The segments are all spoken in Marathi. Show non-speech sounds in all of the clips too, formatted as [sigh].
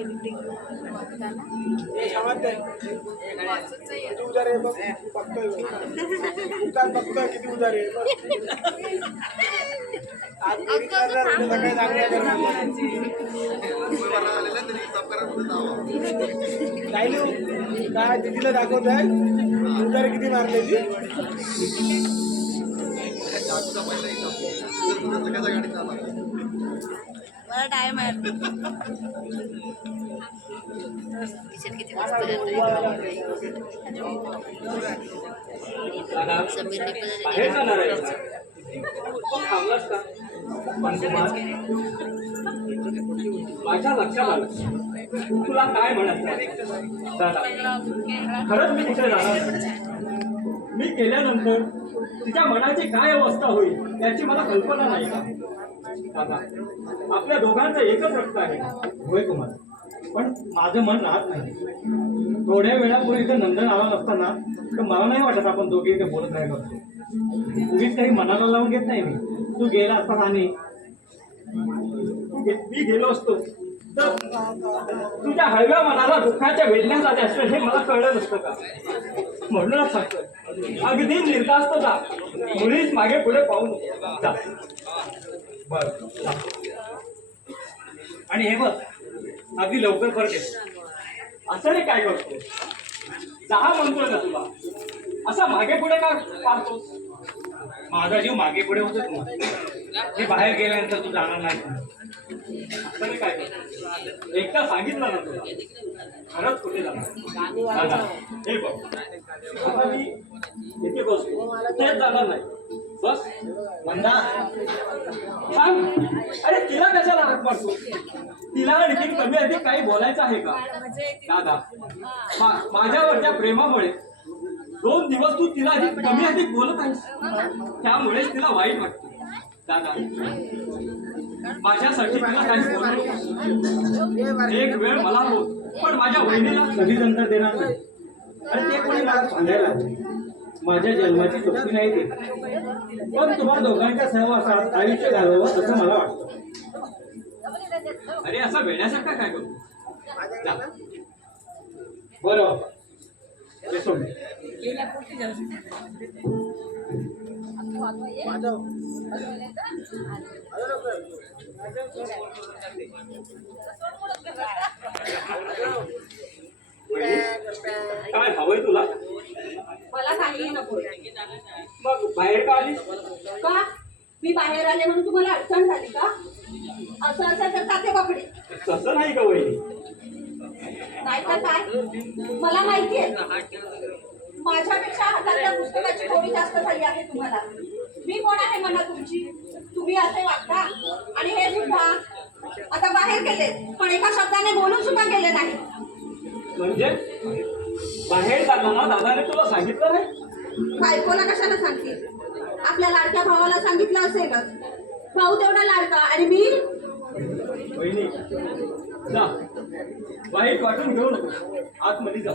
किती उधार आहे बघतोय काय नाही, काय दिदीला दाखवत आहे उदार किती मारले ती मला टाइम आहे. किचन किती मस्त समीरने पण माझ्या लक्षात आलं. तुला काय म्हणायचं खरंच मी तिथे जाणार. मी गेल्यानंतर तिच्या मनाची काय अवस्था होईल याची मला कल्पना नाही का? दादा आपल्या दोघांचं एकच रक्त आहे. होय कुमार. पण माझं मन राहत नाही. थोड्या वेळापूर्वी इथे नंदन आला नसताना तर मला नाही वाटत आपण दोघे इथे बोलत राहिलो असतो. उगीच काही मनाला लावून घेत नाही मी. तू गेला असताना आणि तू मी गेलो असतो. तर तुझ्या हळव्या मनाला दुःखाच्या वेदना झाल्या असतं हे मला कळलं नसतं का? म्हणूनच सांगतोय. अगदी निर्धास्त जा. मुलीच मागे पुढे पाहून जा. बर आणि हे बघ अगदी लवकर परत येतो असं नाही काय करतो? जा म्हणतोय ना तुला असा मागे पुढे का पाहतोस माझा जीव मागे पुढे होतो तुम्हाला मी बाहेर गेल्यानंतर तू जाणार नाही. असं काय करतो एकदा सांगितलं ना तुला. खरंच कुठे जाणार? हे बघ. आता मी इथे बसतो तेच जाणार नाही. बस. म्हणा सांग अरे तिला कशाला हात मारतो? तिला आणखी कमी अधिक काही बोलायचं आहे का? दादा. माझ्यावरच्या प्रेमामुळे दोन दिवस तू तिला अधिक कमी अधिक बोलत आहेस. त्यामुळेच तिला वाईट वाटतं. माझ्यासाठी तिला काही बोलू? एक वेळ मला बोल. पण माझ्या वहिनीला कधी नंतर देणार नाही. अरे ते कोणी मला सांगायला माझ्या जन्माची चुकी नाही ते. पण तुम्हा दोघांच्या सहवासात आयुष्य घालवावं असं मला वाटतं. अरे असा वेण्यासारखा काय करू. बरं. सोड. काय हवंय तुला मला काहीही नको. मग बाहेर का? आली का मी बाहेर आले म्हणून तुम्हाला अडचण झाली का? असं असं तर ताते बापडे. तसं नाही का वहिनी? नाही तर काय? मला माहितीये माझ्यापेक्षा हातातल्या पुस्तकाची थोडी जास्त झाली आहे तुम्हाला. मी कोण आहे म्हणा तुमची? तुम्ही असे वागता. आणि हे सुद्धा आता बाहेर गेले. पण एका शब्दाने बोलून सुद्धा गेले नाही. म्हणजे? बाहेर जाताना दादाने तुला सांगितलं नाही? बायकोला कशाला सांगते? आपल्या लाडक्या भावाला सांगितलं असेलच. भाऊ तेवढा लाडका. आणि मी? वाईट वाटून घेऊ नको. आतमध्ये जा.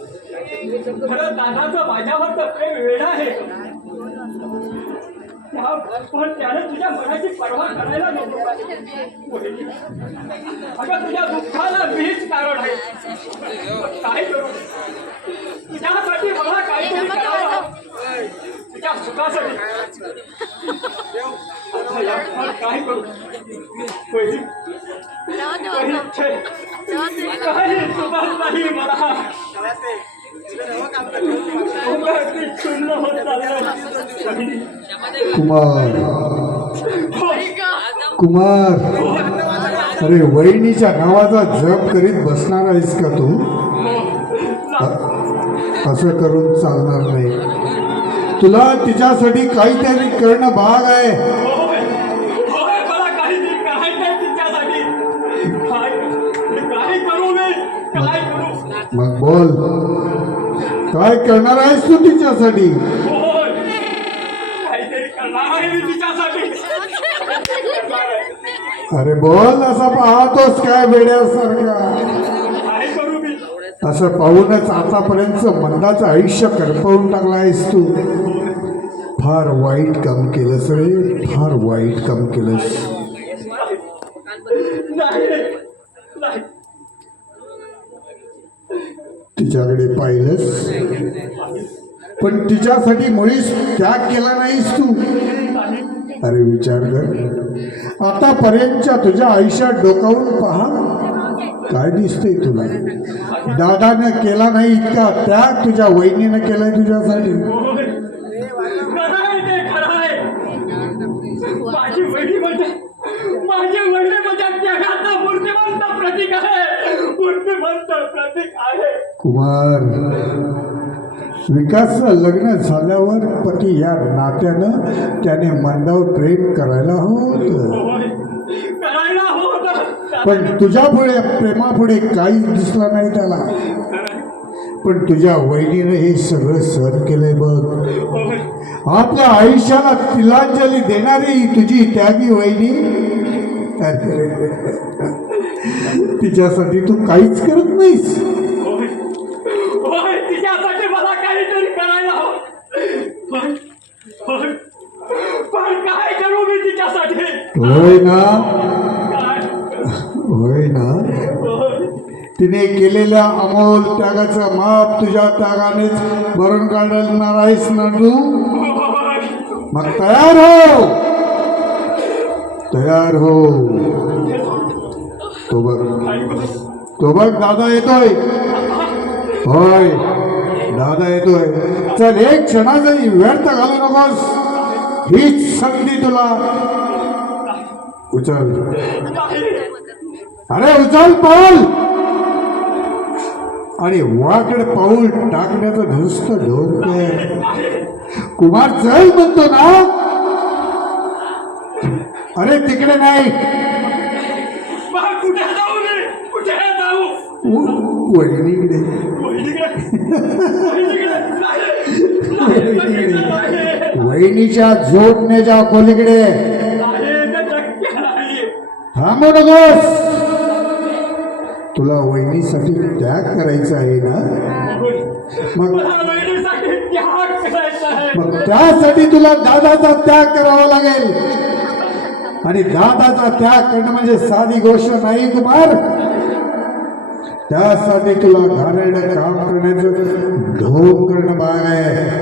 खरं दादाचं माझ्यावर तर प्रेम वेळ आहे. पण त्याने तुझ्या मनाची पर्वा करायला नको. अगं तुझ्या दुःखाला मीच कारण आहे. काय करू? तुझ्यासाठी मला काहीतरी करावं. तुझ्या सुखासाठी. [laughs] काय करू? पहिली नाही मला. कुमार. कुमार. अरे वहिनीच्या नावाचा जप करीत बसणार आहेस का तू? असं करून चालणार नाही. तुला तिच्यासाठी काहीतरी करणं भाग आहे. बोल. काय करणार आहेस तू तिच्यासाठी? अरे बोल असा पाहतोस काय वेड्यासारखा. असं पाहूनच आतापर्यंत मंदाचं आयुष्य करपवून टाकला आहेस तू. फार वाईट काम केलंस रे फार वाईट काम केलंस. तिच्याकडे पाहिलंस. पण तिच्यासाठी मुळीच त्याग केला नाहीस तू. अरे विचार कर. आतापर्यंतच्या तुझ्या आयुष्यात डोकावून पहा. काय दिसतंय तुला? दादानं केला नाही इतका त्याग तुझ्या वहिनीनं केलाय तुझ्यासाठी. आहे माझी वहिनी म्हणजे- वहिनी म्हणजे मूर्तिमंत प्रतीक आहे मूर्तिमंत प्रतीक आहे. कुमार विकासचं लग्न झाल्यावर पती या नात्यानं त्याने मंदावर प्रेम करायला होतं. करायला होतं. पण तुझ्या पुढे प्रेमापुढे काही दिसलं नाही त्याला. पण तुझ्या वहिनीनं हे सगळं सहन केलंय बघ. आपल्या आयुष्याला तिलांजली देणारी तुझी त्यागी वहिनी तिच्यासाठी तू काहीच करत नाहीस. तिच्यासाठी मला काहीतरी करायला. पण काय करू मी तिच्यासाठी? होय ना? होय ना. तिने केलेल्या अमोल त्यागाचं माप तुझ्या त्यागानेच भरून काढणार आहेस ना तू. मग तयार हो! तयार हो. तो बघ तो बघ दादा येतोय. होय दादा येतोय. चल एक क्षणाचाही व्यर्थ घालू नकोस. हीच संधी तुला. उचल. अरे उचल पाऊल. आणि वाकड पाऊल टाकण्याचं नुसतं ढोक कुमार चल म्हणतो ना. अरे तिकडे नाही. कुठे जाऊ मी कुठे जाऊ? व- वहिनीकडे. वहिनीच्या जोडण्याच्या खोलीकडे. नाही थांबू नकोस तुला वहिनीसाठी त्याग करायचा आहे ना? मग मग त्यासाठी तुला दादाचा त्याग करावा लागेल. आणि दादाचा त्याग करणं म्हणजे साधी गोष्ट नाही कुमार. त्यासाठी तुला घाणेरडं काम करण्याचं ढोक करणं भाग आहे.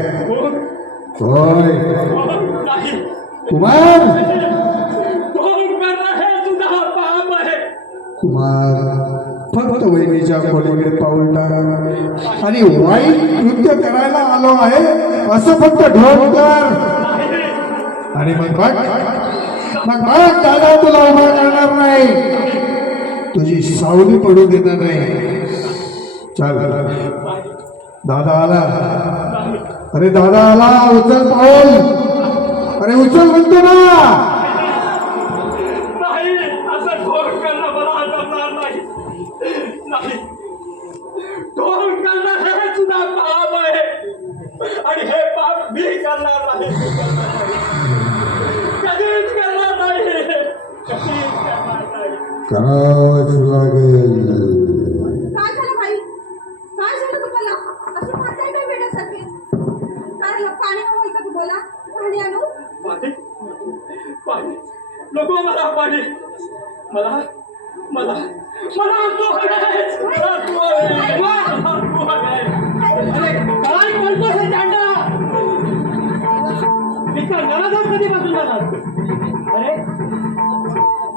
होय. कुमार. कुमार फक्त वहिनीच्या खोलीकडे पाऊल टाका. आणि वाईट कृत्य करायला आलो आहे असं फक्त ढोक कर. आणि मग बघ मग बघ दादा तुला उभा करणार नाही. तुझी सावली पडू देणार नाही. चल. दादा आला. अरे दादा आला उचल पाऊल. अरे उचल म्हणतो ना. करावंच लागेल काय झालं बाई? काय झालं तुम्हाला? असं पाहताय काय वेड्यासारखे? काय झालं? पाणी हवं का तुम्हाला? पाणी आणू? पाणी? पाणी? नको मला पाणी. मला मला मला तू मला तू मला तू हवेच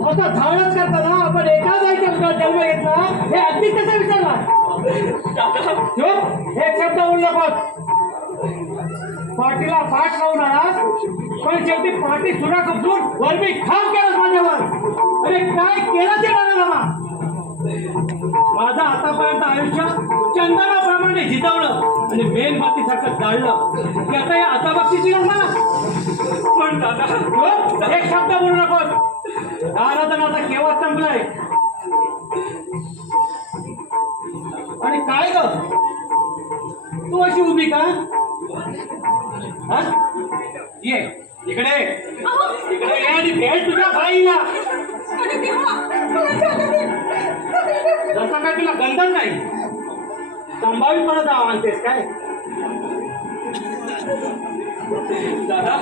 फक्त धावणच करताना आपण एका बाईच्या जन्म घेतला हे अगदी कसं विचारला? हे शब्द बोलू नकोस पाठीला पाठ लावून आला पण शेवटी पाठी सुरा कपून वर मी ठाम केलं माझ्यावर अरे काय केलं ते मला माझं आतापर्यंत आयुष्य चंदनाप्रमाणे झिजवलं आणि मेन मेणबत्तीसारखं जाळलं. की आता या आता बक्षीस मला पण दादा एक शब्द बोलू नकोस आराधन आता केव्हा संपलाय? आणि काय ग? तू अशी उभी का? हा? ये इकडे. इकडे ये आणि भेट तुझ्या भाईला. जसा काय तुला गंधच नाही. संभाव्यपणा आणतेस काय? दादा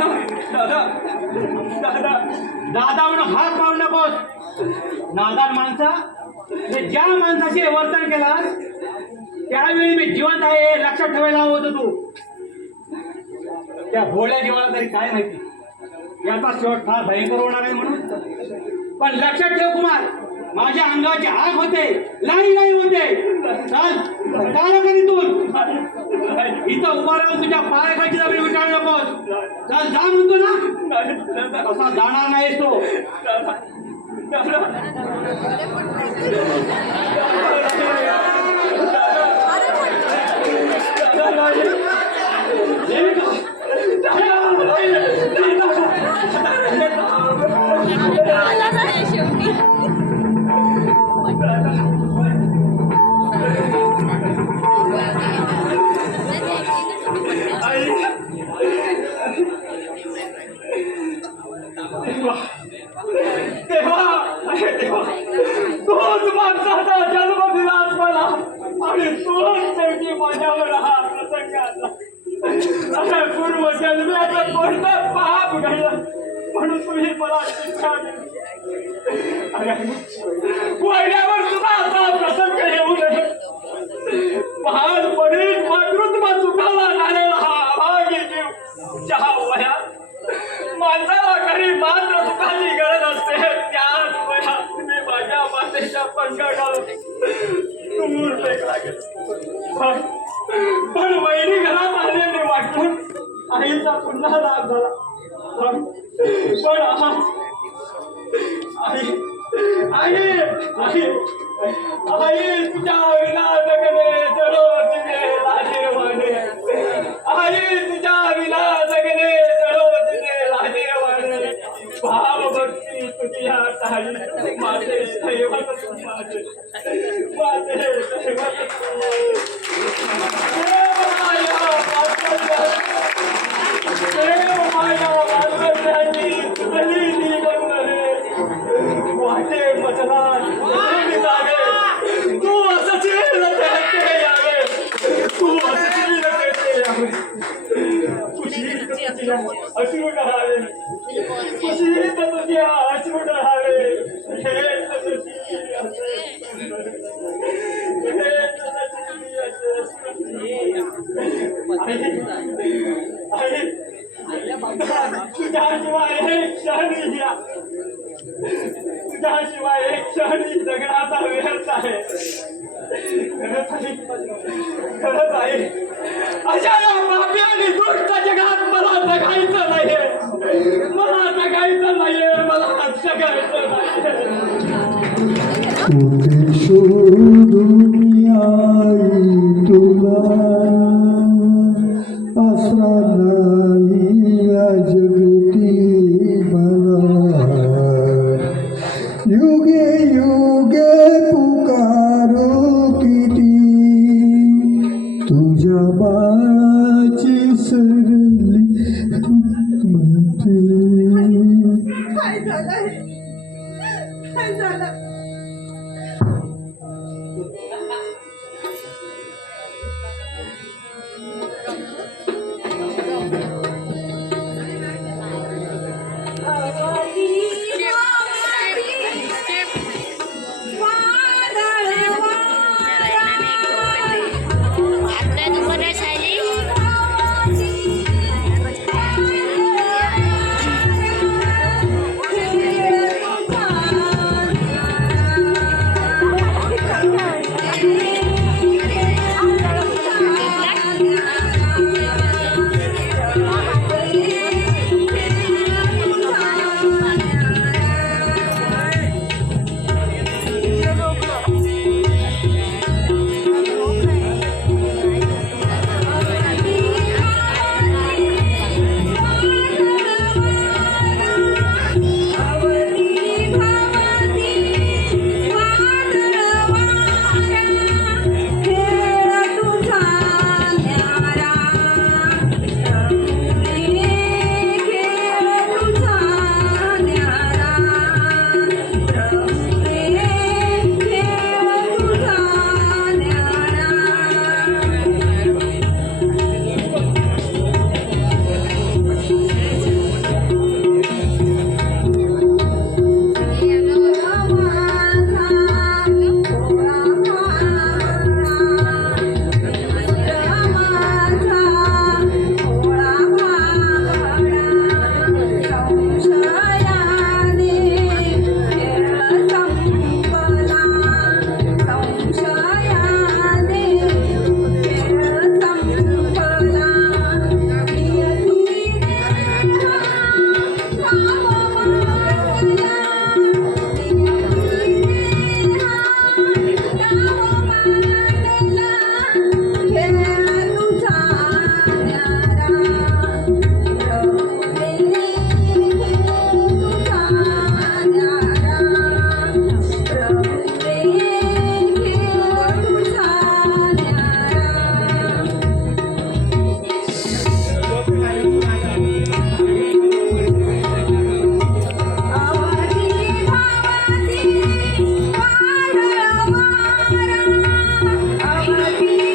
दादा दादा. दादा म्हणून हात पाडू नकोस. नादान माणसा ज्या माणसाशी वर्तन केलास त्यावेळी मी जिवंत आहे हे लक्षात ठेवायला हवं होतं तू. त्या भोळ्या जीवाला तरी काय माहिती? याचा शेवट फार भयंकर होणार आहे म्हणून. पण लक्षात ठेव कुमार माझ्या अंगाचे आग होते लाई लाई होते. चाल काल तू. इथं उभा राहून तुझ्या पायाखाची जमीन विचार नकोस. चल जा म्हणतो ना. असा जाणार नाहीस तो. आणि तोच शेवटी माझ्यावर हा प्रसंग आला. अरे पूर्व जन्म्याचं कोणतं पाप घडला म्हणून तुम्ही मला शिक्षा सुद्धा असा प्रसंग येऊ नये. लहानपणी मातृत्व चुकावा झालेला हा अभागी जीव. चहा वया माणसाला घरी मात्र सुखाची गरज असते. त्याच वयात मी माझ्या मातेच्या पंख घालून पण पण वहिनी घरात आलेले वाटून आईचा पुन्हा लाभ झाला पण आई आई आई आई तुझ्या विना जगणे चलो तुझे लाजीरवाणे आई तुझ्या विना जगणे चलो तुझे लाजीरवाणे भाव भक्ती तुझ्या ताई माझे सैवत माझे माझे दैवत तुझ्याशिवाय एक क्षणी जगण्याचा व्यर्थ आहे खरंच आहे अशा या पापी आणि दुष्ट जगात मला जगायचं नाहीये. मला जगायचं नाहीये मला जगायचं नाहीये.